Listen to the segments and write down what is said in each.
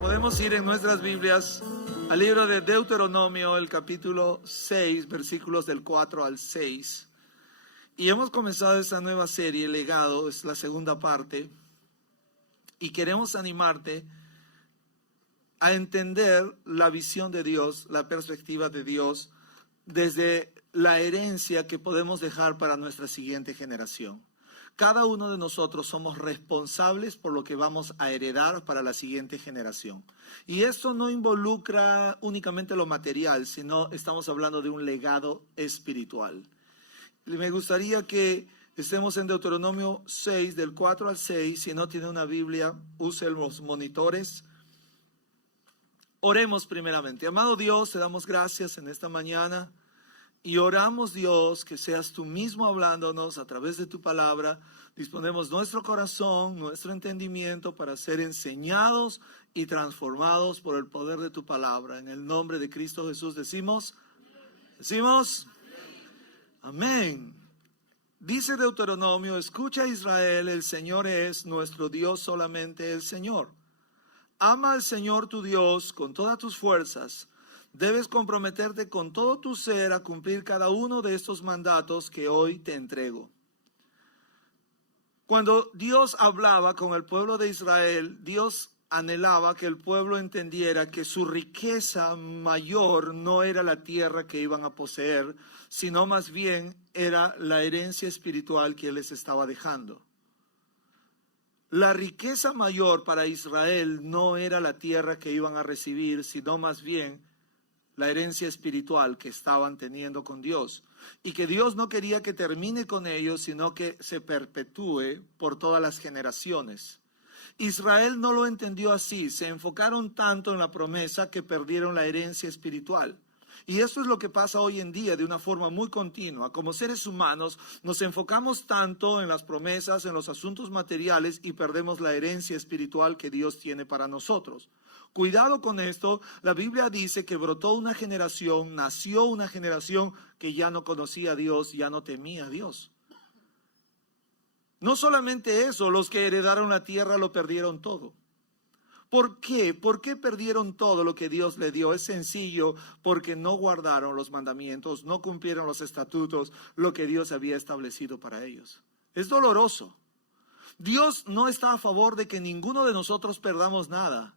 Podemos ir en nuestras Biblias al libro de Deuteronomio, el capítulo 6, versículos del 4 al 6. Y hemos comenzado esta nueva serie, Legado, es la segunda parte. Y queremos animarte a entender la visión de Dios, la perspectiva de Dios, desde la herencia que podemos dejar para nuestra siguiente generación. Cada uno de nosotros somos responsables por lo que vamos a heredar para la siguiente generación. Y esto no involucra únicamente lo material, sino estamos hablando de un legado espiritual. Me gustaría que estemos en Deuteronomio 6, del 4 al 6. Si no tiene una Biblia, use los monitores. Oremos primeramente. Amado Dios, te damos gracias en esta mañana. Y oramos, Dios, que seas tú mismo hablándonos a través de tu palabra. Disponemos nuestro corazón, nuestro entendimiento para ser enseñados y transformados por el poder de tu palabra. En el nombre de Cristo Jesús decimos, amén. Dice Deuteronomio, escucha Israel, el Señor es nuestro Dios, solamente el Señor. Ama al Señor tu Dios con todas tus fuerzas. Debes comprometerte con todo tu ser a cumplir cada uno de estos mandatos que hoy te entrego. Cuando Dios hablaba con el pueblo de Israel, Dios anhelaba que el pueblo entendiera que su riqueza mayor no era la tierra que iban a poseer, sino más bien era la herencia espiritual que Él les estaba dejando. La riqueza mayor para Israel no era la tierra que iban a recibir, sino más bien la herencia espiritual que estaban teniendo con Dios. Y que Dios no quería que termine con ellos, sino que se perpetúe por todas las generaciones. Israel no lo entendió así, se enfocaron tanto en la promesa que perdieron la herencia espiritual. Y esto es lo que pasa hoy en día de una forma muy continua. Como seres humanos nos enfocamos tanto en las promesas, en los asuntos materiales y perdemos la herencia espiritual que Dios tiene para nosotros. Cuidado con esto, la Biblia dice que brotó una generación, nació una generación que ya no conocía a Dios, ya no temía a Dios. No solamente eso, los que heredaron la tierra lo perdieron todo. ¿Por qué? ¿Por qué perdieron todo lo que Dios le dio? Es sencillo, porque no guardaron los mandamientos, no cumplieron los estatutos, lo que Dios había establecido para ellos. Es doloroso. Dios no está a favor de que ninguno de nosotros perdamos nada.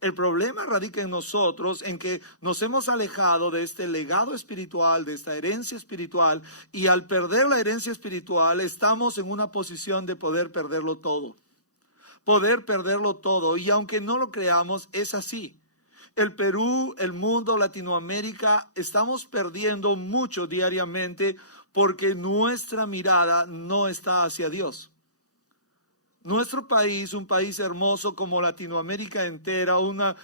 El problema radica en nosotros, en que nos hemos alejado de este legado espiritual, de esta herencia espiritual, y al perder la herencia espiritual estamos en una posición de poder perderlo todo. Poder perderlo todo, y aunque no lo creamos, es así. El Perú, el mundo, Latinoamérica, estamos perdiendo mucho diariamente porque nuestra mirada no está hacia Dios. Nuestro país, un país hermoso como Latinoamérica entera, una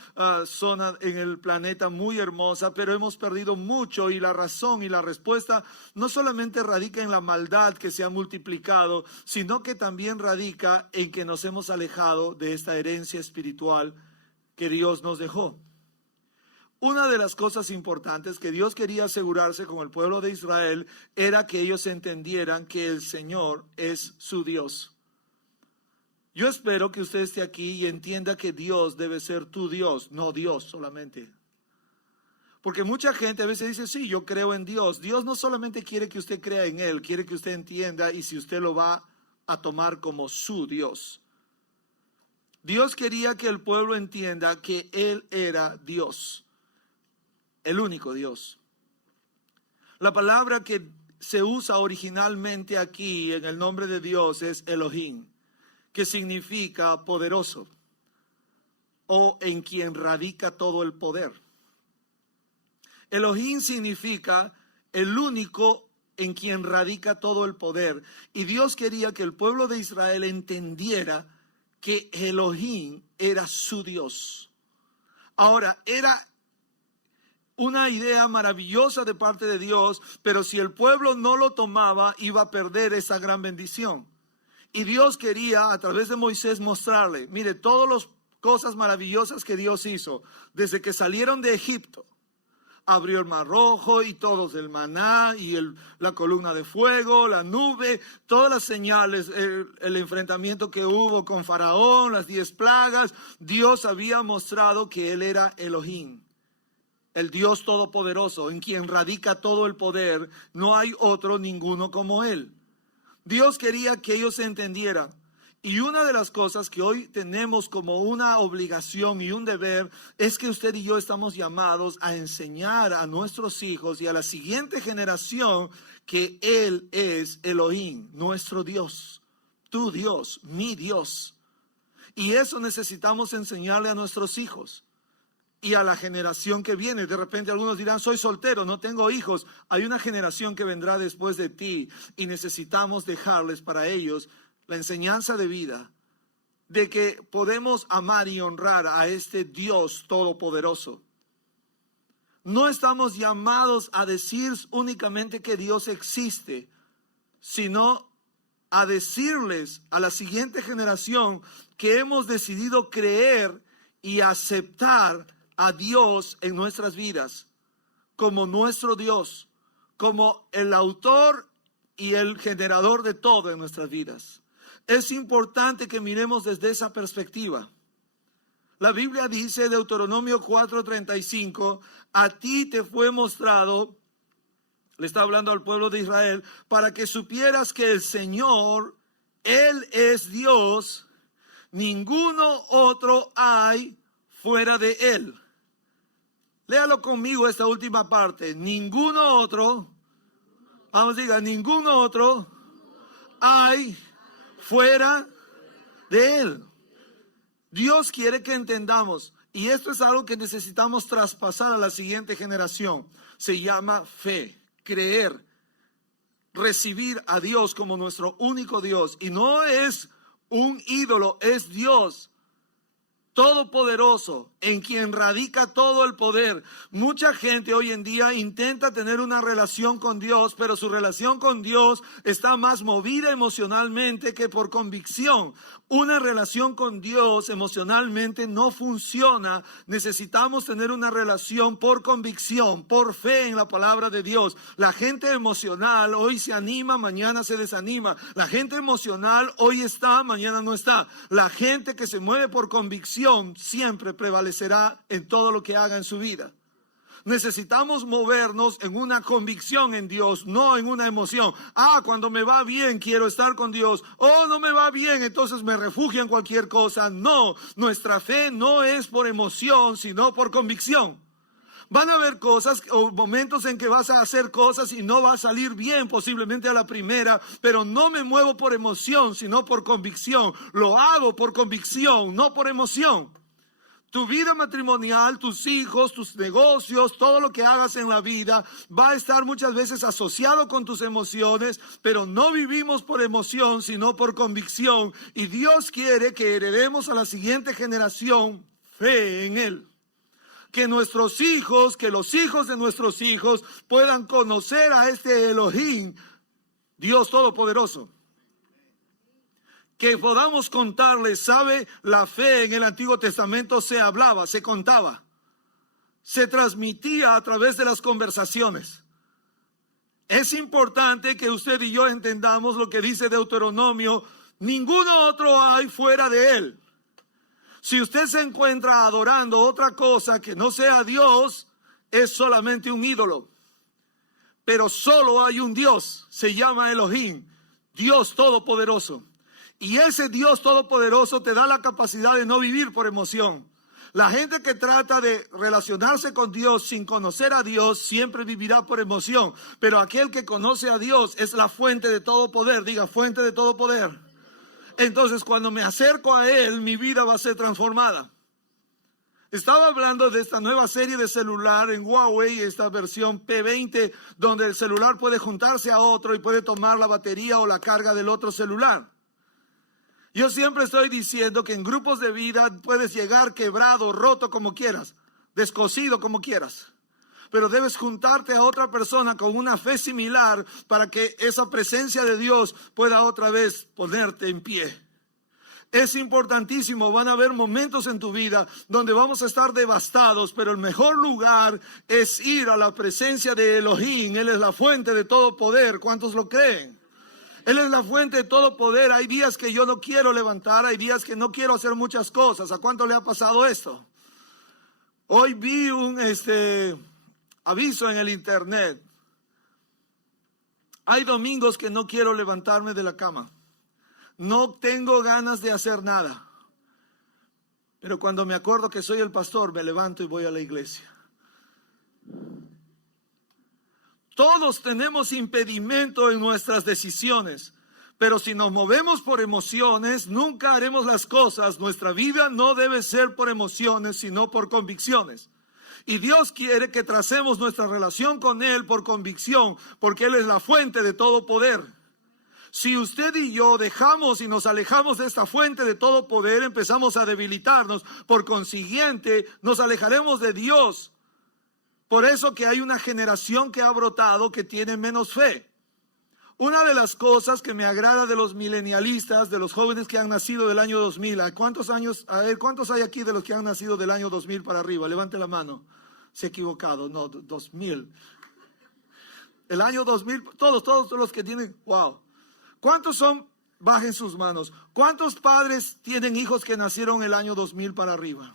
zona en el planeta muy hermosa, pero hemos perdido mucho, y la razón y la respuesta no solamente radica en la maldad que se ha multiplicado, sino que también radica en que nos hemos alejado de esta herencia espiritual que Dios nos dejó. Una de las cosas importantes que Dios quería asegurarse con el pueblo de Israel era que ellos entendieran que el Señor es su Dios. Yo espero que usted esté aquí y entienda que Dios debe ser tu Dios, no Dios solamente. Porque mucha gente a veces dice, sí, yo creo en Dios. Dios no solamente quiere que usted crea en Él, quiere que usted entienda y si usted lo va a tomar como su Dios. Dios quería que el pueblo entienda que Él era Dios, el único Dios. La palabra que se usa originalmente aquí en el nombre de Dios es Elohim, que significa poderoso, o en quien radica todo el poder. Elohim significa el único en quien radica todo el poder. Y Dios quería que el pueblo de Israel entendiera que Elohim era su Dios. Ahora, era una idea maravillosa de parte de Dios, pero si el pueblo no lo tomaba, iba a perder esa gran bendición. Y Dios quería, a través de Moisés, mostrarle, mire, todas las cosas maravillosas que Dios hizo, desde que salieron de Egipto abrió el mar rojo y todos el maná y la columna de fuego, la nube, todas las señales, el enfrentamiento que hubo con Faraón, las 10 plagas. Dios había mostrado que Él era Elohim, el Dios todopoderoso, en quien radica todo el poder. No hay otro, ninguno como Él. Dios quería que ellos se entendieran. Y una de las cosas que hoy tenemos como una obligación y un deber es que usted y yo estamos llamados a enseñar a nuestros hijos y a la siguiente generación que Él es Elohim, nuestro Dios, tu Dios, mi Dios. Y eso necesitamos enseñarle a nuestros hijos y a la generación que viene. De repente algunos dirán, soy soltero, no tengo hijos. Hay una generación que vendrá después de ti y necesitamos dejarles para ellos la enseñanza de vida, de que podemos amar y honrar a este Dios todopoderoso. No estamos llamados a decir únicamente que Dios existe, sino a decirles a la siguiente generación que hemos decidido creer y aceptar a Dios en nuestras vidas como nuestro Dios, como el autor y el generador de todo en nuestras vidas. Es importante que miremos desde esa perspectiva. La Biblia dice, Deuteronomio 4:35, a ti te fue mostrado, le está hablando al pueblo de Israel, para que supieras que el Señor, Él es Dios, ninguno otro hay fuera de Él. Léalo conmigo esta última parte. Ninguno otro, vamos a decir, ninguno otro hay fuera de Él. Dios quiere que entendamos, y esto es algo que necesitamos traspasar a la siguiente generación. Se llama fe, creer, recibir a Dios como nuestro único Dios. Y no es un ídolo, es Dios todopoderoso, en quien radica todo el poder. Mucha gente hoy en día intenta tener una relación con Dios, pero su relación con Dios está más movida emocionalmente que por convicción. Una relación con Dios emocionalmente no funciona. Necesitamos tener una relación por convicción, por fe en la palabra de Dios. La gente emocional hoy se anima, mañana se desanima. La gente emocional hoy está, mañana no está. La gente que se mueve por convicción siempre prevalecerá en todo lo que haga en su vida. Necesitamos movernos en una convicción en Dios, no en una emoción. Cuando me va bien quiero estar con Dios. No me va bien, entonces me refugio en cualquier cosa. No, nuestra fe no es por emoción, sino por convicción. Van a haber cosas o momentos en que vas a hacer cosas y no va a salir bien, posiblemente a la primera, pero no me muevo por emoción, sino por convicción. Lo hago por convicción, no por emoción. Tu vida matrimonial, tus hijos, tus negocios, todo lo que hagas en la vida va a estar muchas veces asociado con tus emociones, pero no vivimos por emoción, sino por convicción. Y Dios quiere que heredemos a la siguiente generación fe en Él. Que nuestros hijos, que los hijos de nuestros hijos puedan conocer a este Elohim, Dios Todopoderoso. Que podamos contarles, ¿sabe? La fe en el Antiguo Testamento se hablaba, se contaba, se transmitía a través de las conversaciones. Es importante que usted y yo entendamos lo que dice Deuteronomio, ninguno otro hay fuera de Él. Si usted se encuentra adorando otra cosa que no sea Dios, es solamente un ídolo. Pero solo hay un Dios, se llama Elohim, Dios Todopoderoso. Y ese Dios Todopoderoso te da la capacidad de no vivir por emoción. La gente que trata de relacionarse con Dios sin conocer a Dios siempre vivirá por emoción. Pero aquel que conoce a Dios es la fuente de todo poder. Diga, fuente de todo poder. Entonces, cuando me acerco a Él, mi vida va a ser transformada. Estaba hablando de esta nueva serie de celular en Huawei, esta versión P20, donde el celular puede juntarse a otro y puede tomar la batería o la carga del otro celular. Yo siempre estoy diciendo que en grupos de vida puedes llegar quebrado, roto como quieras, descosido como quieras. Pero debes juntarte a otra persona con una fe similar para que esa presencia de Dios pueda otra vez ponerte en pie. Es importantísimo. Van a haber momentos en tu vida donde vamos a estar devastados, pero el mejor lugar es ir a la presencia de Elohim. Él es la fuente de todo poder. ¿Cuántos lo creen? Él es la fuente de todo poder. Hay días que yo no quiero levantar, hay días que no quiero hacer muchas cosas. ¿A cuánto le ha pasado esto? Hoy vi un aviso en el internet. Hay domingos que no quiero levantarme de la cama. No tengo ganas de hacer nada. Pero cuando me acuerdo que soy el pastor, me levanto y voy a la iglesia. Todos tenemos impedimento en nuestras decisiones. Pero si nos movemos por emociones, nunca haremos las cosas. Nuestra vida no debe ser por emociones, sino por convicciones. Y Dios quiere que tracemos nuestra relación con Él por convicción, porque Él es la fuente de todo poder. Si usted y yo dejamos y nos alejamos de esta fuente de todo poder, empezamos a debilitarnos. Por consiguiente, nos alejaremos de Dios. Por eso que hay una generación que ha brotado que tiene menos fe. Una de las cosas que me agrada de los milenialistas, de los jóvenes que han nacido del año 2000, ¿cuántos años? A ver, ¿cuántos hay aquí de los que han nacido del año 2000 para arriba? Levante la mano. Se ha equivocado, no, 2000. El año 2000, todos los que tienen, wow. ¿Cuántos son? Bajen sus manos. ¿Cuántos padres tienen hijos que nacieron el año 2000 para arriba?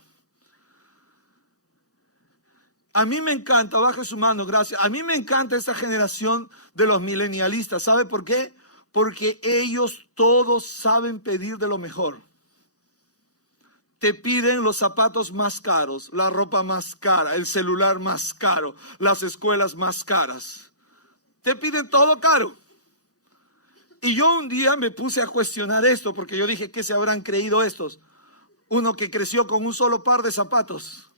A mí me encanta, baje su mano, gracias. A mí me encanta esta generación de los milenialistas. ¿Sabe por qué? Porque ellos todos saben pedir de lo mejor. Te piden los zapatos más caros, la ropa más cara, el celular más caro, las escuelas más caras. Te piden todo caro. Y yo un día me puse a cuestionar esto, porque yo dije, ¿qué se habrán creído estos? Uno que creció con un solo par de zapatos.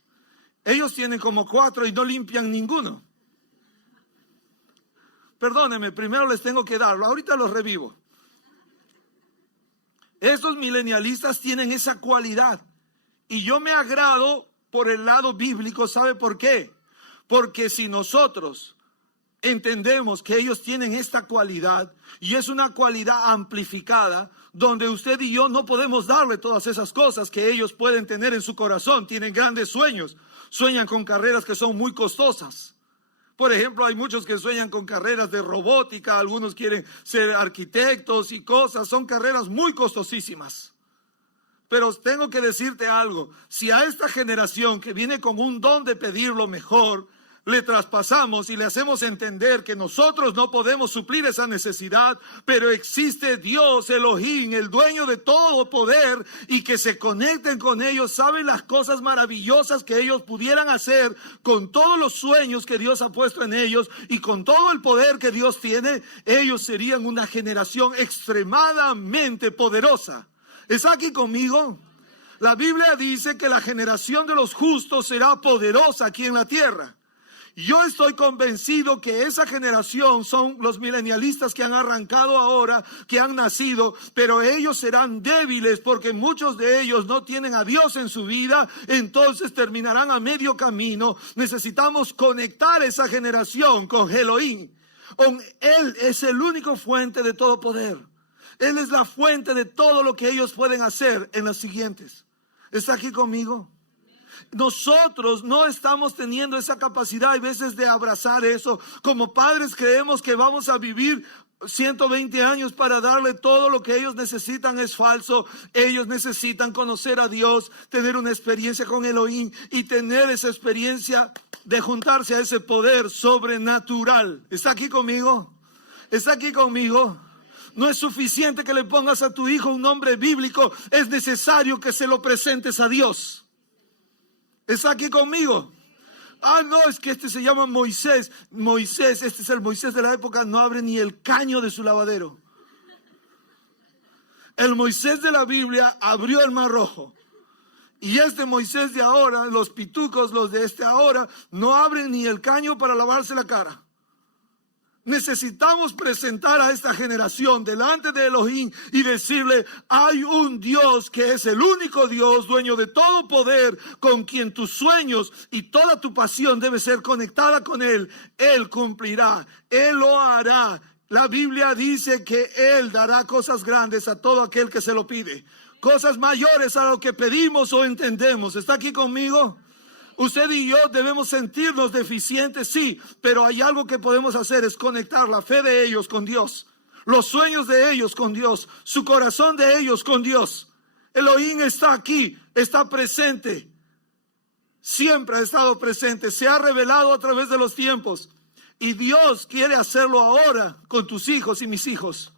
Ellos tienen como 4 y no limpian ninguno. Perdónenme, primero les tengo que darlo, ahorita los revivo. Estos milenialistas tienen esa cualidad. Y yo me agrado por el lado bíblico, ¿sabe por qué? Porque si nosotros entendemos que ellos tienen esta cualidad, y es una cualidad amplificada, donde usted y yo no podemos darle todas esas cosas que ellos pueden tener en su corazón. Tienen grandes sueños, sueñan con carreras que son muy costosas. Por ejemplo, hay muchos que sueñan con carreras de robótica, algunos quieren ser arquitectos y cosas, son carreras muy costosísimas. Pero tengo que decirte algo, si a esta generación que viene con un don de pedir lo mejor, le traspasamos y le hacemos entender que nosotros no podemos suplir esa necesidad, pero existe Dios, Elohim, el dueño de todo poder, y que se conecten con ellos, saben las cosas maravillosas que ellos pudieran hacer con todos los sueños que Dios ha puesto en ellos y con todo el poder que Dios tiene. Ellos serían una generación extremadamente poderosa. ¿Está aquí conmigo? La Biblia dice que la generación de los justos será poderosa aquí en la tierra. Yo estoy convencido que esa generación son los milenialistas que han arrancado ahora, que han nacido, pero ellos serán débiles porque muchos de ellos no tienen a Dios en su vida, entonces terminarán a medio camino. Necesitamos conectar esa generación con Elohim. Él es el único fuente de todo poder. Él es la fuente de todo lo que ellos pueden hacer en las siguientes. ¿Está aquí conmigo? Nosotros no estamos teniendo esa capacidad a veces de abrazar eso. Como padres creemos que vamos a vivir 120 años para darle todo lo que ellos necesitan. Es falso. Ellos necesitan conocer a Dios, tener una experiencia con Elohim y tener esa experiencia de juntarse a ese poder sobrenatural. ¿Está aquí conmigo? ¿Está aquí conmigo? No es suficiente que le pongas a tu hijo un nombre bíblico, es necesario que se lo presentes a Dios. ¿Está aquí conmigo? Ah, no, es que este se llama Moisés. Moisés, este es el Moisés de la época, no abre ni el caño de su lavadero. El Moisés de la Biblia abrió el Mar Rojo. Y este Moisés de ahora, los pitucos, los de este ahora, no abren ni el caño para lavarse la cara. Necesitamos presentar a esta generación delante de Elohim y decirle, hay un Dios que es el único Dios, dueño de todo poder, con quien tus sueños y toda tu pasión debe ser conectada con Él. Él cumplirá, Él lo hará. La Biblia dice que Él dará cosas grandes a todo aquel que se lo pide. Cosas mayores a lo que pedimos o entendemos. ¿Está aquí conmigo? Usted y yo debemos sentirnos deficientes, sí, pero hay algo que podemos hacer, es conectar la fe de ellos con Dios, los sueños de ellos con Dios, su corazón de ellos con Dios. Elohim está aquí, está presente, siempre ha estado presente, se ha revelado a través de los tiempos y Dios quiere hacerlo ahora con tus hijos y mis hijos.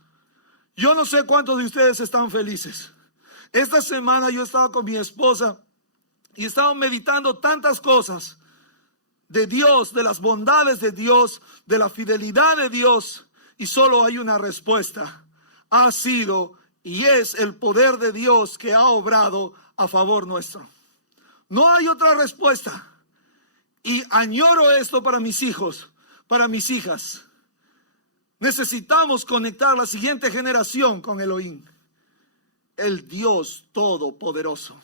Yo no sé cuántos de ustedes están felices. Esta semana yo estaba con mi esposa y estaba meditando tantas cosas de Dios, de las bondades de Dios, de la fidelidad de Dios, y solo hay una respuesta. Ha sido y es el poder de Dios que ha obrado a favor nuestro. No hay otra respuesta. Y añoro esto para mis hijos, para mis hijas. Necesitamos conectar la siguiente generación con Elohim, el Dios Todopoderoso.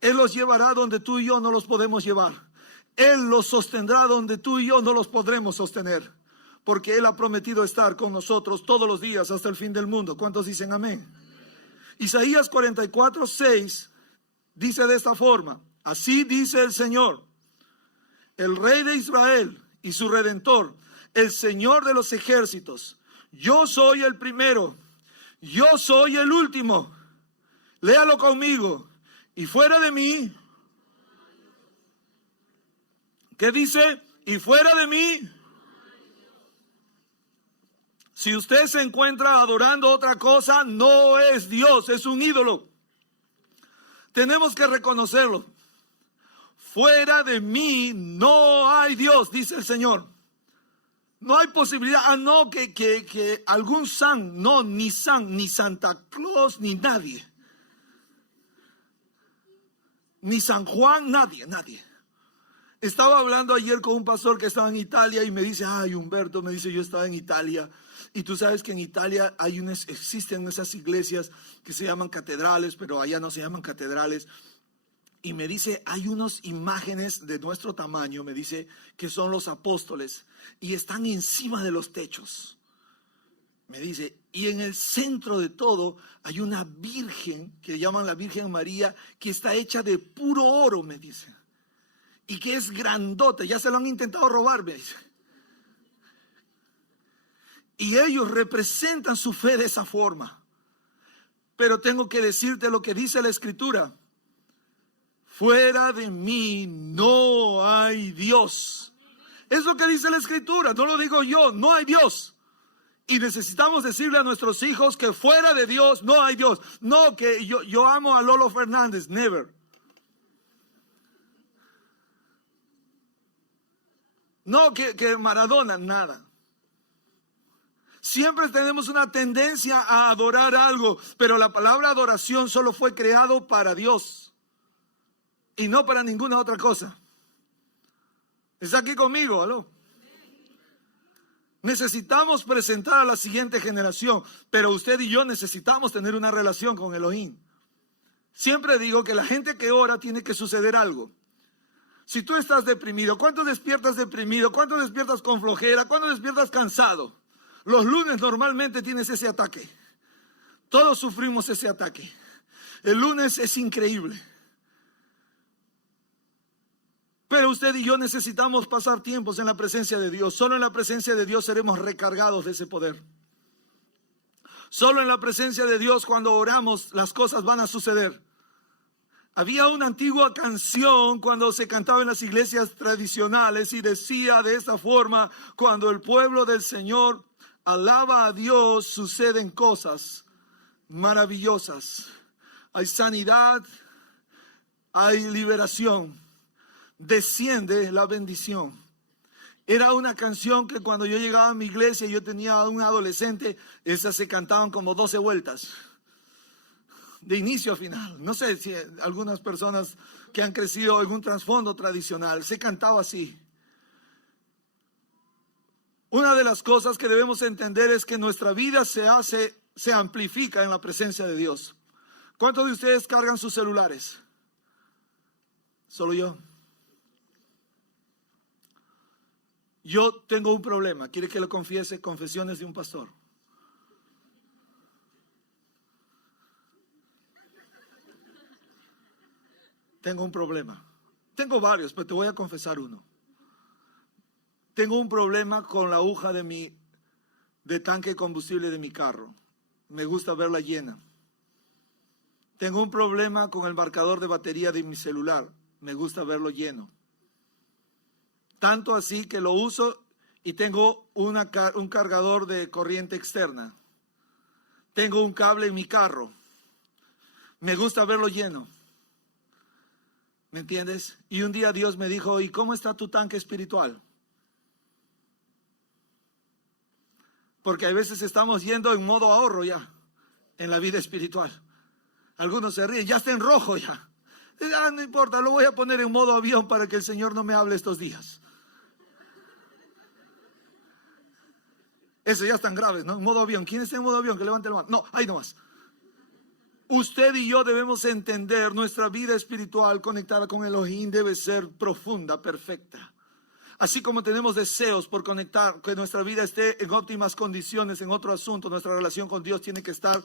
Él los llevará donde tú y yo no los podemos llevar. Él los sostendrá donde tú y yo no los podremos sostener. Porque Él ha prometido estar con nosotros todos los días hasta el fin del mundo. ¿Cuántos dicen amén? Isaías 44:6 dice de esta forma: así dice el Señor, el Rey de Israel y su Redentor, el Señor de los ejércitos. Yo soy el primero, yo soy el último. Léalo conmigo. Y fuera de mí, ¿qué dice? Y fuera de mí. Si usted se encuentra adorando otra cosa, no es Dios, es un ídolo. Tenemos que reconocerlo. Fuera de mí no hay Dios, dice el Señor. No hay posibilidad, no, que algún san, no, ni Santa Claus, ni nadie. Ni San Juan, nadie. Estaba hablando ayer con un pastor que estaba en Italia y me dice, ay Humberto, me dice, yo estaba en Italia y tú sabes que en Italia existen esas iglesias que se llaman catedrales, pero allá no se llaman catedrales. Y me dice, hay unas imágenes de nuestro tamaño, me dice, que son los apóstoles y están encima de los techos. Me dice, y en el centro de todo hay una virgen que llaman la Virgen María, que está hecha de puro oro, me dice. Y que es grandota, ya se lo han intentado robar, me dice. Y ellos representan su fe de esa forma. Pero tengo que decirte lo que dice la Escritura. Fuera de mí no hay Dios. Es lo que dice la Escritura, no lo digo yo, no hay Dios. Y necesitamos decirle a nuestros hijos que fuera de Dios no hay Dios. No, que yo amo a Lolo Fernández, never. No, que Maradona, nada. Siempre tenemos una tendencia a adorar algo, pero la palabra adoración solo fue creado para Dios y no para ninguna otra cosa. ¿Está aquí conmigo? ¿Aló? Necesitamos presentar a la siguiente generación, pero usted y yo necesitamos tener una relación con Elohim. Siempre digo que la gente que ora tiene que suceder algo. Si tú estás deprimido, ¿cuánto despiertas deprimido? ¿Cuánto despiertas con flojera? ¿Cuánto despiertas cansado? Los lunes normalmente tienes ese ataque. Todos sufrimos ese ataque. El lunes es increíble. Pero usted y yo necesitamos pasar tiempos en la presencia de Dios. Solo en la presencia de Dios seremos recargados de ese poder. Solo en la presencia de Dios, cuando oramos, las cosas van a suceder. Había una antigua canción cuando se cantaba en las iglesias tradicionales y decía de esta forma: cuando el pueblo del Señor alaba a Dios, suceden cosas maravillosas. Hay sanidad, hay liberación. Desciende la bendición. Era una canción que cuando yo llegaba a mi iglesia, yo tenía un adolescente, esas se cantaban como 12 vueltas, de inicio a final. No sé si algunas personas que han crecido en un trasfondo tradicional, se cantaba así. Una de las cosas que debemos entender es que nuestra vida se amplifica en la presencia de Dios. ¿Cuántos de ustedes cargan sus celulares? Solo yo. Yo tengo un problema. ¿Quiere que le confiese? Confesiones de un pastor. tengo un problema. Tengo varios, pero te voy a confesar uno. Tengo un problema con la aguja de tanque de combustible de mi carro. Me gusta verla llena. Tengo un problema con el marcador de batería de mi celular. Me gusta verlo lleno. Tanto así que lo uso y tengo un cargador de corriente externa. Tengo un cable en mi carro. Me gusta verlo lleno. ¿Me entiendes? Y un día Dios me dijo, ¿y cómo está tu tanque espiritual? Porque a veces estamos yendo en modo ahorro ya, en la vida espiritual. Algunos se ríen, ya está en rojo ya. No importa, lo voy a poner en modo avión para que el Señor no me hable estos días. Eso ya es tan grave, ¿no? En modo avión. ¿Quién está en modo avión? Que levante la mano. No, ahí nomás. Usted y yo debemos entender nuestra vida espiritual conectada con Elohim debe ser profunda, perfecta. Así como tenemos deseos por conectar, que nuestra vida esté en óptimas condiciones en otro asunto, nuestra relación con Dios tiene que estar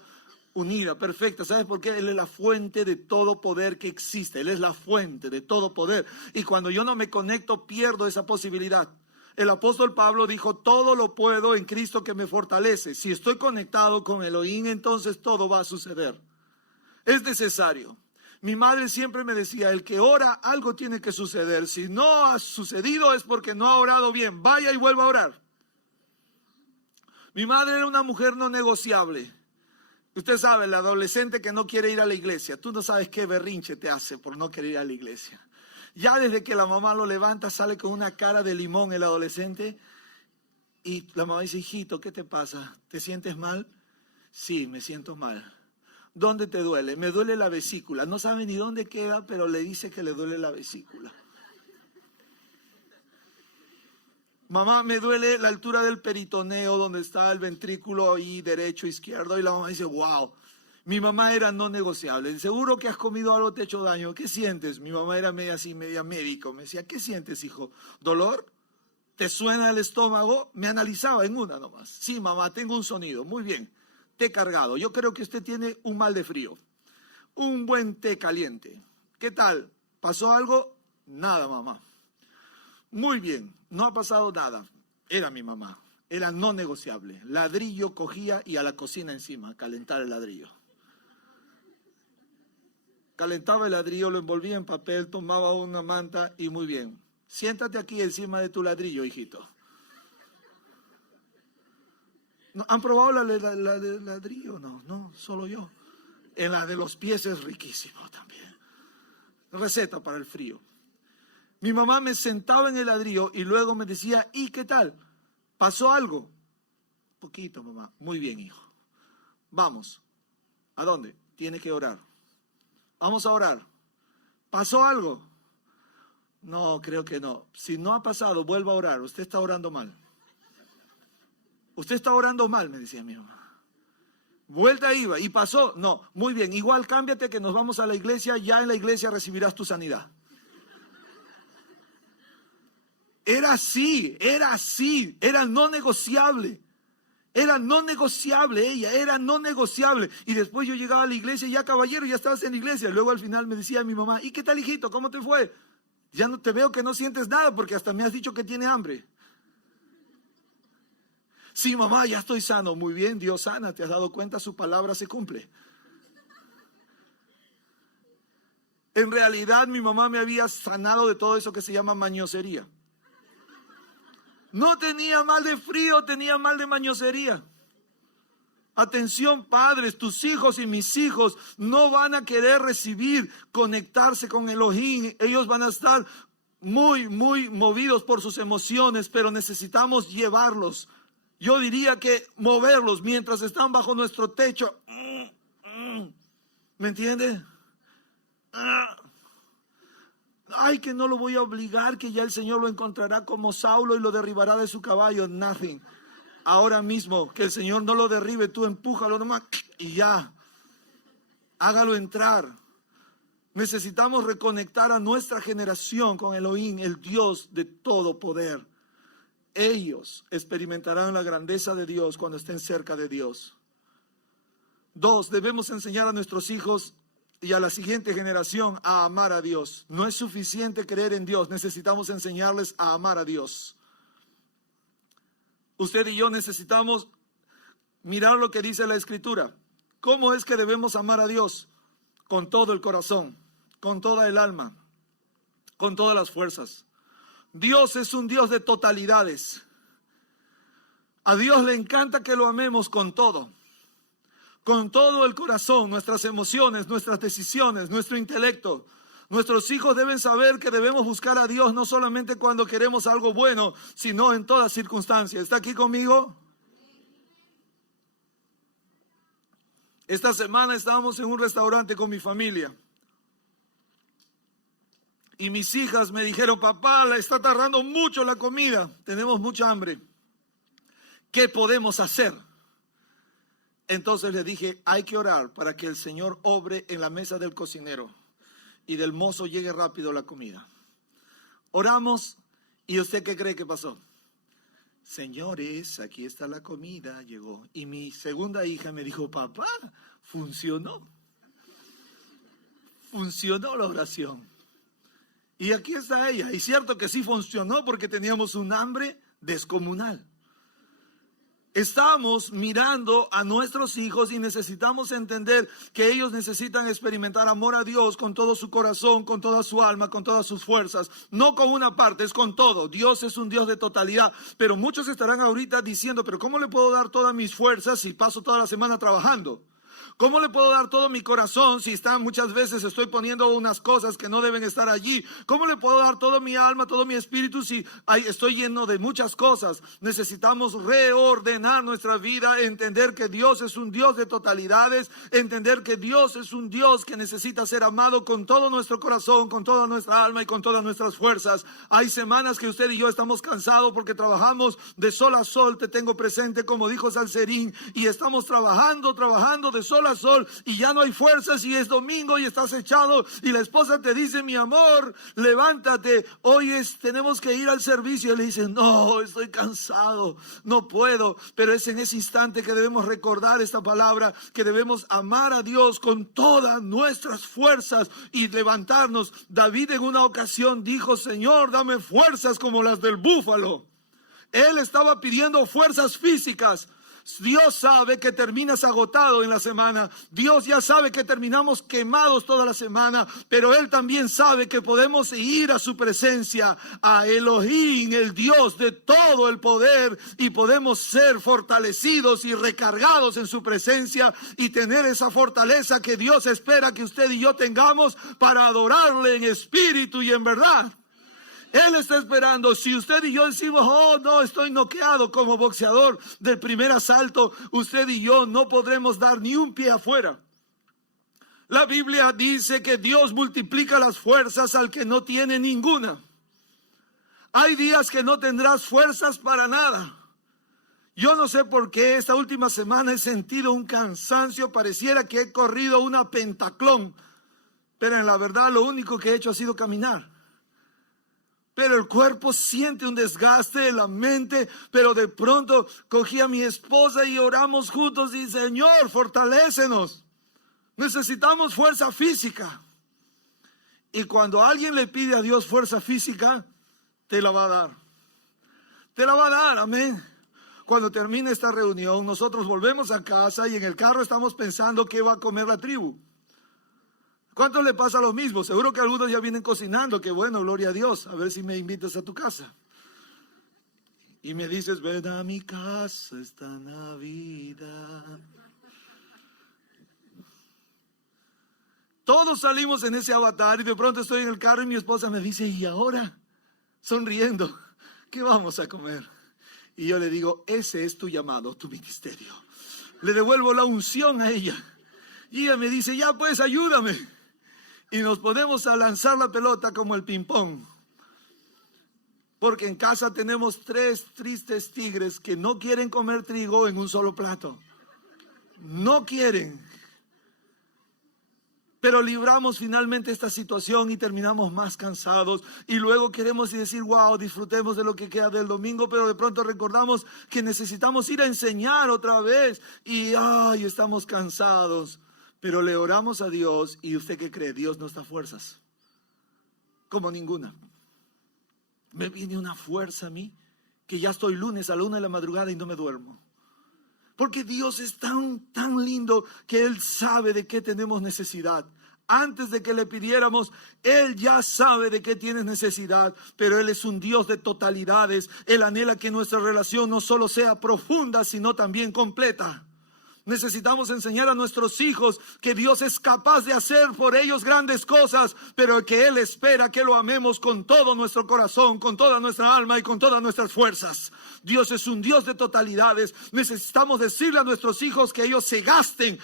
unida, perfecta. ¿Sabes por qué? Él es la fuente de todo poder que existe. Él es la fuente de todo poder. Y cuando yo no me conecto, pierdo esa posibilidad. El apóstol Pablo dijo, todo lo puedo en Cristo que me fortalece. Si estoy conectado con Elohim, entonces todo va a suceder. Es necesario. Mi madre siempre me decía, el que ora, algo tiene que suceder. Si no ha sucedido es porque no ha orado bien. Vaya y vuelva a orar. Mi madre era una mujer no negociable. Usted sabe, el adolescente que no quiere ir a la iglesia. Tú no sabes qué berrinche te hace por no querer ir a la iglesia. Ya desde que la mamá lo levanta, sale con una cara de limón el adolescente. Y la mamá dice, hijito, ¿qué te pasa? ¿Te sientes mal? Sí, me siento mal. ¿Dónde te duele? Me duele la vesícula. No sabe ni dónde queda, pero le dice que le duele la vesícula. Mamá, me duele la altura del peritoneo, donde está el ventrículo ahí, derecho, izquierdo. Y la mamá dice, wow. Mi mamá era no negociable. Seguro que has comido algo, te ha hecho daño. ¿Qué sientes? Mi mamá era media así, media médico. Me decía, ¿qué sientes, hijo? ¿Dolor? ¿Te suena el estómago? Me analizaba en una nomás. Sí, mamá, tengo un sonido. Muy bien. Té cargado. Yo creo que usted tiene un mal de frío. Un buen té caliente. ¿Qué tal? ¿Pasó algo? Nada, mamá. Muy bien. No ha pasado nada. Era mi mamá. Era no negociable. Ladrillo cogía y a la cocina encima, a calentar el ladrillo. Calentaba el ladrillo, lo envolvía en papel, tomaba una manta y muy bien. Siéntate aquí encima de tu ladrillo, hijito. ¿No? ¿Han probado la de ladrillo? No, solo yo. En la de los pies es riquísimo también. Receta para el frío. Mi mamá me sentaba en el ladrillo y luego me decía, ¿y qué tal? ¿Pasó algo? Poquito, mamá. Muy bien, hijo. Vamos. ¿A dónde? Tiene que orar. Vamos a orar. ¿Pasó algo? No, creo que no. Si no ha pasado, vuelva a orar. Usted está orando mal. Usted está orando mal, me decía mi mamá. Vuelta iba. ¿Y pasó? No. Muy bien. Igual cámbiate que nos vamos a la iglesia. Ya en la iglesia recibirás tu sanidad. Era así. Era no negociable. Era no negociable ella, era no negociable. Y después yo llegaba a la iglesia y ya caballero, ya estabas en la iglesia. Luego al final me decía mi mamá, ¿y qué tal, hijito? ¿Cómo te fue? Ya no te veo que no sientes nada porque hasta me has dicho que tiene hambre. Sí, mamá, ya estoy sano. Muy bien, Dios sana. ¿Te has dado cuenta? Su palabra se cumple. En realidad mi mamá me había sanado de todo eso que se llama mañosería. No tenía mal de frío, tenía mal de mañosería. Atención, padres, tus hijos y mis hijos no van a querer conectarse con Elohim. Ellos van a estar muy movidos por sus emociones, pero necesitamos llevarlos. Yo diría que moverlos mientras están bajo nuestro techo. ¿Me entiende? Ay, que no lo voy a obligar, que ya el Señor lo encontrará como Saulo y lo derribará de su caballo. Nothing. Ahora mismo, que el Señor no lo derribe, tú empújalo nomás y ya. Hágalo entrar. Necesitamos reconectar a nuestra generación con Elohim, el Dios de todo poder. Ellos experimentarán la grandeza de Dios cuando estén cerca de Dios. 2, debemos enseñar a nuestros hijos y a la siguiente generación a amar a Dios. No es suficiente creer en Dios, necesitamos enseñarles a amar a Dios. Usted y yo necesitamos mirar lo que dice la Escritura. ¿Cómo es que debemos amar a Dios? Con todo el corazón, con toda el alma, con todas las fuerzas. Dios es un Dios de totalidades. A Dios le encanta que lo amemos con todo el corazón, nuestras emociones, nuestras decisiones, nuestro intelecto. Nuestros hijos deben saber que debemos buscar a Dios no solamente cuando queremos algo bueno, sino en todas circunstancias. ¿Está aquí conmigo? Esta semana estábamos en un restaurante con mi familia. Y mis hijas me dijeron, papá, la está tardando mucho la comida, tenemos mucha hambre. ¿Qué podemos hacer? Entonces le dije, hay que orar para que el Señor obre en la mesa del cocinero y del mozo llegue rápido la comida. Oramos, ¿y usted qué cree que pasó? Señores, aquí está la comida, llegó. Y mi segunda hija me dijo, papá, funcionó. Funcionó la oración. Y aquí está ella. Y cierto que sí funcionó porque teníamos un hambre descomunal. Estamos mirando a nuestros hijos y necesitamos entender que ellos necesitan experimentar amor a Dios con todo su corazón, con toda su alma, con todas sus fuerzas. No con una parte, es con todo. Dios es un Dios de totalidad. Pero muchos estarán ahorita diciendo, pero ¿cómo le puedo dar todas mis fuerzas si paso toda la semana trabajando? ¿Cómo le puedo dar todo mi corazón si muchas veces estoy poniendo unas cosas que no deben estar allí? ¿Cómo le puedo dar todo mi alma, todo mi espíritu si estoy lleno de muchas cosas? Necesitamos reordenar nuestra vida, entender que Dios es un Dios de totalidades, entender que Dios es un Dios que necesita ser amado con todo nuestro corazón, con toda nuestra alma y con todas nuestras fuerzas. Hay semanas que usted y yo estamos cansados porque trabajamos de sol a sol, te tengo presente como dijo Salcerín, y estamos trabajando de sol a sol y ya no hay fuerzas y es domingo y estás echado y la esposa te dice, mi amor, levántate, hoy tenemos que ir al servicio, y le dicen, no, estoy cansado, no puedo. Pero es en ese instante que debemos recordar esta palabra, que debemos amar a Dios con todas nuestras fuerzas y levantarnos. David en una ocasión dijo, Señor, dame fuerzas como las del búfalo. Él estaba pidiendo fuerzas físicas. Dios sabe que terminas agotado en la semana. Dios ya sabe que terminamos quemados toda la semana. Pero Él también sabe que podemos ir a su presencia, a Elohim, el Dios de todo el poder. Y podemos ser fortalecidos y recargados en su presencia. Y tener esa fortaleza que Dios espera que usted y yo tengamos para adorarle en espíritu y en verdad. Él está esperando. Si usted y yo decimos, oh no, estoy noqueado como boxeador del primer asalto, usted y yo no podremos dar ni un pie afuera. La Biblia dice que Dios multiplica las fuerzas al que no tiene ninguna. Hay días que no tendrás fuerzas para nada. Yo no sé por qué esta última semana he sentido un cansancio, pareciera que he corrido una pentatlón, pero en la verdad lo único que he hecho ha sido caminar. Pero el cuerpo siente un desgaste, la mente, pero de pronto cogí a mi esposa y oramos juntos y Señor, fortalécenos. Necesitamos fuerza física. Y cuando alguien le pide a Dios fuerza física, te la va a dar. Te la va a dar, amén. Cuando termine esta reunión, nosotros volvemos a casa y en el carro estamos pensando qué va a comer la tribu. ¿Cuántos le pasa lo mismo? Seguro que algunos ya vienen cocinando, que bueno, gloria a Dios, a ver si me invitas a tu casa. Y me dices, ven a mi casa esta Navidad. Todos salimos en ese avatar y de pronto estoy en el carro y mi esposa me dice, ¿y ahora? Sonriendo, ¿qué vamos a comer? Y yo le digo, ese es tu llamado, tu ministerio. Le devuelvo la unción a ella. Y ella me dice, ya pues, ayúdame. Y nos ponemos a lanzar la pelota como el ping-pong. Porque en casa tenemos 3 tristes tigres que no quieren comer trigo en un solo plato. No quieren. Pero libramos finalmente esta situación y terminamos más cansados. Y luego queremos decir, wow, disfrutemos de lo que queda del domingo. Pero de pronto recordamos que necesitamos ir a enseñar otra vez. Y ay, estamos cansados. Pero le oramos a Dios y ¿usted qué cree? Dios nos da fuerzas. Como ninguna. Me viene una fuerza a mí que ya estoy lunes a la 1 de la madrugada y no me duermo. Porque Dios es tan lindo que Él sabe de qué tenemos necesidad. Antes de que le pidiéramos, Él ya sabe de qué tienes necesidad, pero Él es un Dios de totalidades. Él anhela que nuestra relación no solo sea profunda, sino también completa. Necesitamos enseñar a nuestros hijos que Dios es capaz de hacer por ellos grandes cosas, pero que Él espera que lo amemos con todo nuestro corazón, con toda nuestra alma y con todas nuestras fuerzas. Dios es un Dios de totalidades. Necesitamos decirle a nuestros hijos que ellos se gasten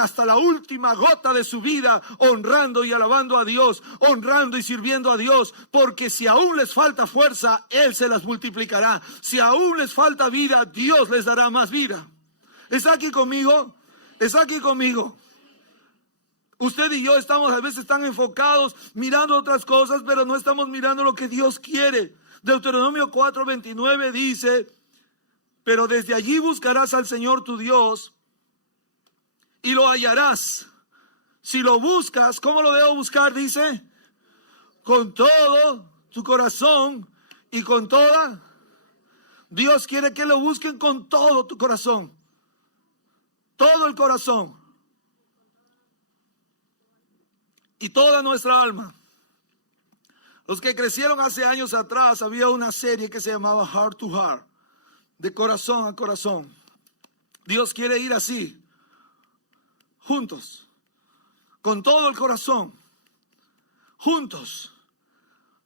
hasta la última gota de su vida, honrando y alabando a Dios, honrando y sirviendo a Dios, porque si aún les falta fuerza, Él se las multiplicará. Si aún les falta vida, Dios les dará más vida. ¿Está aquí conmigo? ¿Está aquí conmigo? Usted y yo estamos a veces tan enfocados mirando otras cosas, pero no estamos mirando lo que Dios quiere. Deuteronomio 4:29 dice, pero desde allí buscarás al Señor tu Dios y lo hallarás. Si lo buscas, ¿cómo lo debo buscar? Dice, con todo tu corazón y con toda. Dios quiere que lo busquen con todo tu corazón. Todo el corazón y toda nuestra alma. Los que crecieron hace años atrás, había una serie que se llamaba Heart to Heart, de corazón a corazón. Dios quiere ir así, juntos, con todo el corazón, juntos.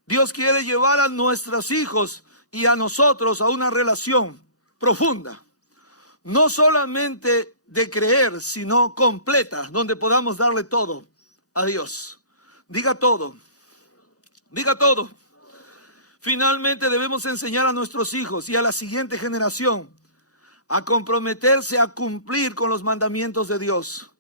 Dios quiere llevar a nuestros hijos y a nosotros a una relación profunda. No solamente de creer, sino completa, donde podamos darle todo a Dios. Diga todo. Diga todo. Finalmente debemos enseñar a nuestros hijos y a la siguiente generación a comprometerse a cumplir con los mandamientos de Dios.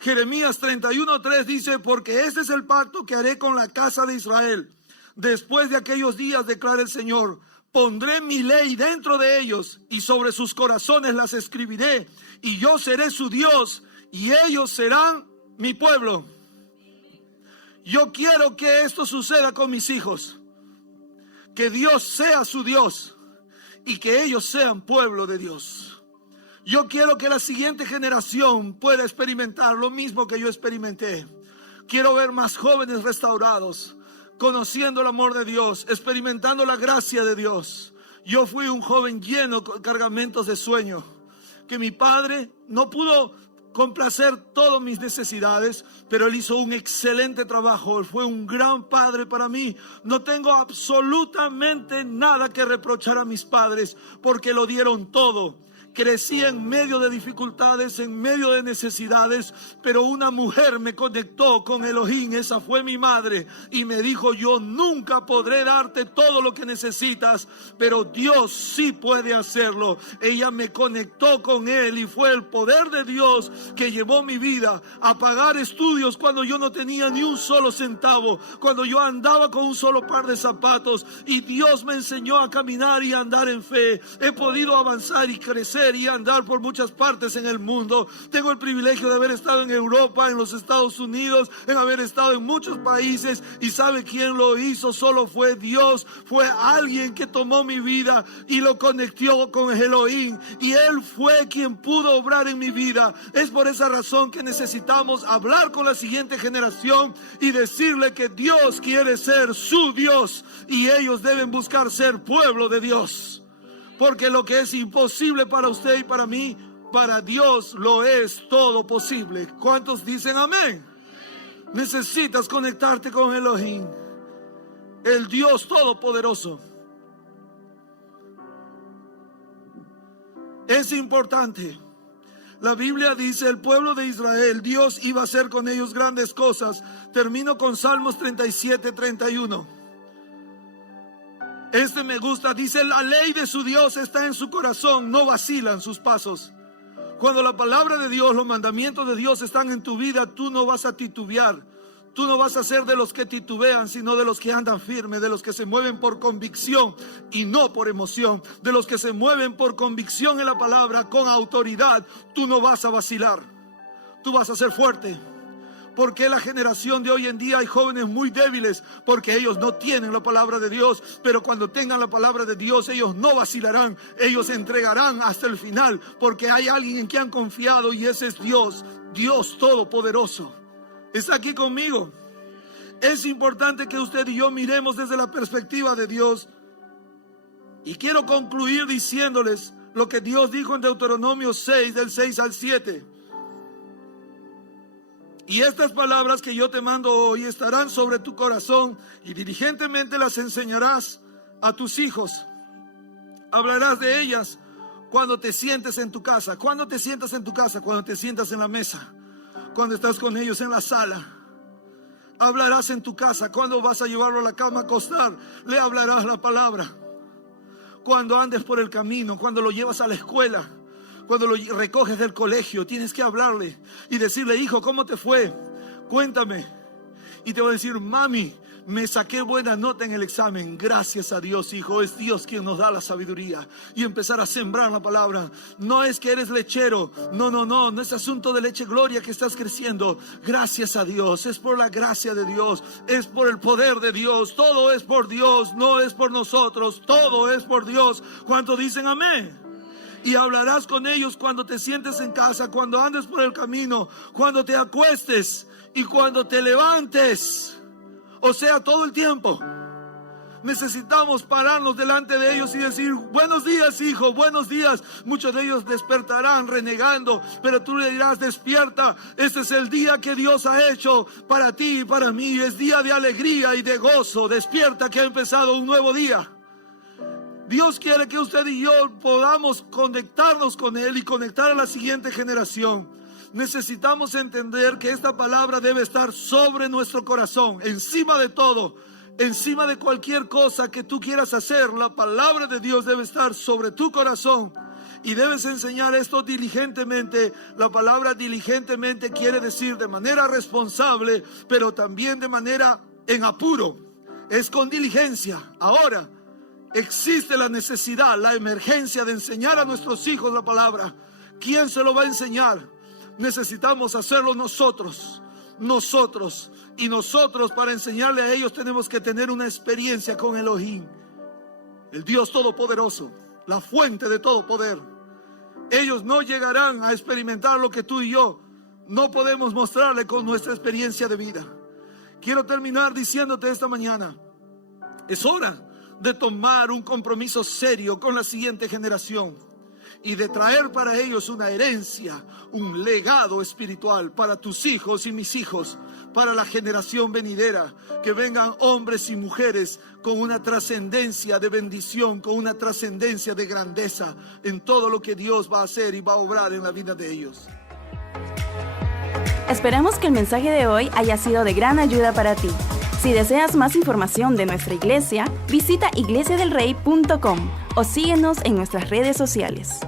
Jeremías 31:3 dice, porque este es el pacto que haré con la casa de Israel. Después de aquellos días, declara el Señor, pondré mi ley dentro de ellos y sobre sus corazones las escribiré, y yo seré su Dios y ellos serán mi pueblo. Yo quiero que esto suceda con mis hijos, que Dios sea su Dios y que ellos sean pueblo de Dios. Yo quiero que la siguiente generación pueda experimentar lo mismo que yo experimenté. Quiero ver más jóvenes restaurados, conociendo el amor de Dios, experimentando la gracia de Dios. Yo fui un joven lleno con cargamentos de sueño, que mi padre no pudo complacer todas mis necesidades, pero Él hizo un excelente trabajo. Él fue un gran padre para mí. No tengo absolutamente nada que reprochar a mis padres, porque lo dieron todo. Crecí en medio de dificultades, en medio de necesidades, pero una mujer me conectó con Elohim, esa fue mi madre, y me dijo, yo nunca podré darte todo lo que necesitas, pero Dios sí puede hacerlo. Ella me conectó con Él y fue el poder de Dios que llevó mi vida a pagar estudios cuando yo no tenía ni un solo centavo, cuando yo andaba con un solo par de zapatos, y Dios me enseñó a caminar y a andar en fe. He podido avanzar y crecer y andar por muchas partes en el mundo. Tengo el privilegio de haber estado en Europa, en los Estados Unidos, en haber estado en muchos países, y ¿sabe quién lo hizo? Solo fue Dios. Fue alguien que tomó mi vida y lo conectó con Elohim, y Él fue quien pudo obrar en mi vida. Es por esa razón que necesitamos hablar con la siguiente generación y decirle que Dios quiere ser su Dios y ellos deben buscar ser pueblo de Dios. Porque lo que es imposible para usted y para mí, para Dios lo es todo posible. ¿Cuántos dicen amén? Necesitas conectarte con Elohim, el Dios todopoderoso. Es importante. La Biblia dice, el pueblo de Israel, Dios iba a hacer con ellos grandes cosas. Termino con Salmos 37:31. Este me gusta, dice, la ley de su Dios está en su corazón, no vacilan sus pasos. Cuando la palabra de Dios, los mandamientos de Dios están en tu vida, tú no vas a titubear. Tú no vas a ser de los que titubean, sino de los que andan firmes, de los que se mueven por convicción y no por emoción, de los que se mueven por convicción en la palabra, con autoridad. Tú no vas a vacilar. tú vas a ser fuerte. ¿Por qué la generación de hoy en día hay jóvenes muy débiles? Porque ellos no tienen la palabra de Dios, pero cuando tengan la palabra de Dios, ellos no vacilarán, ellos entregarán hasta el final, porque hay alguien en quien han confiado y ese es Dios, Dios Todopoderoso. ¿Está aquí conmigo? Es importante que usted y yo miremos desde la perspectiva de Dios. Y quiero concluir diciéndoles lo que Dios dijo en Deuteronomio 6, del 6 al 7. Y estas palabras que yo te mando hoy estarán sobre tu corazón y diligentemente las enseñarás a tus hijos. Hablarás de ellas cuando te sientes en tu casa. ¿Cuándo te sientas en tu casa? Cuando te sientas en la mesa. Cuando estás con ellos en la sala. Hablarás en tu casa. Cuando vas a llevarlo a la cama a acostar, le hablarás la palabra. Cuando andes por el camino, cuando lo llevas a la escuela, cuando lo recoges del colegio, tienes que hablarle y decirle: hijo, ¿cómo te fue? Cuéntame. Y te va a decir: mami, me saqué buena nota en el examen. Gracias a Dios, hijo. Es Dios quien nos da la sabiduría. Y empezar a sembrar la palabra. No es que eres lechero. No es asunto de leche gloria que estás creciendo. Gracias a Dios. Es por la gracia de Dios. Es por el poder de Dios. Todo es por Dios. No es por nosotros. Todo es por Dios. ¿Cuántos dicen amén? Y hablarás con ellos cuando te sientes en casa, cuando andes por el camino, cuando te acuestes y cuando te levantes. O sea, todo el tiempo. Necesitamos pararnos delante de ellos y decir: buenos días, hijo, buenos días. Muchos de ellos despertarán renegando, pero tú le dirás: despierta, este es el día que Dios ha hecho para ti y para mí. Es día de alegría y de gozo. Despierta, que ha empezado un nuevo día. Dios quiere que usted y yo podamos conectarnos con Él y conectar a la siguiente generación. Necesitamos entender que esta palabra debe estar sobre nuestro corazón, encima de todo, encima de cualquier cosa que tú quieras hacer. La palabra de Dios debe estar sobre tu corazón y debes enseñar esto diligentemente. La palabra diligentemente quiere decir de manera responsable, pero también de manera en apuro. Es con diligencia. Ahora, existe la necesidad, la emergencia de enseñar a nuestros hijos la palabra. ¿Quién se lo va a enseñar? Necesitamos hacerlo nosotros. Y nosotros, para enseñarle a ellos, tenemos que tener una experiencia con Elohim, el Dios Todopoderoso, la fuente de todo poder. Ellos no llegarán a experimentar lo que tú y yo no podemos mostrarle con nuestra experiencia de vida. Quiero terminar diciéndote esta mañana: es hora de tomar un compromiso serio con la siguiente generación y de traer para ellos una herencia, un legado espiritual para tus hijos y mis hijos, para la generación venidera. Que vengan hombres y mujeres con una trascendencia de bendición, con una trascendencia de grandeza en todo lo que Dios va a hacer y va a obrar en la vida de ellos. Esperamos que el mensaje de hoy haya sido de gran ayuda para ti. Si deseas más información de nuestra iglesia, visita iglesiadelrey.com o síguenos en nuestras redes sociales.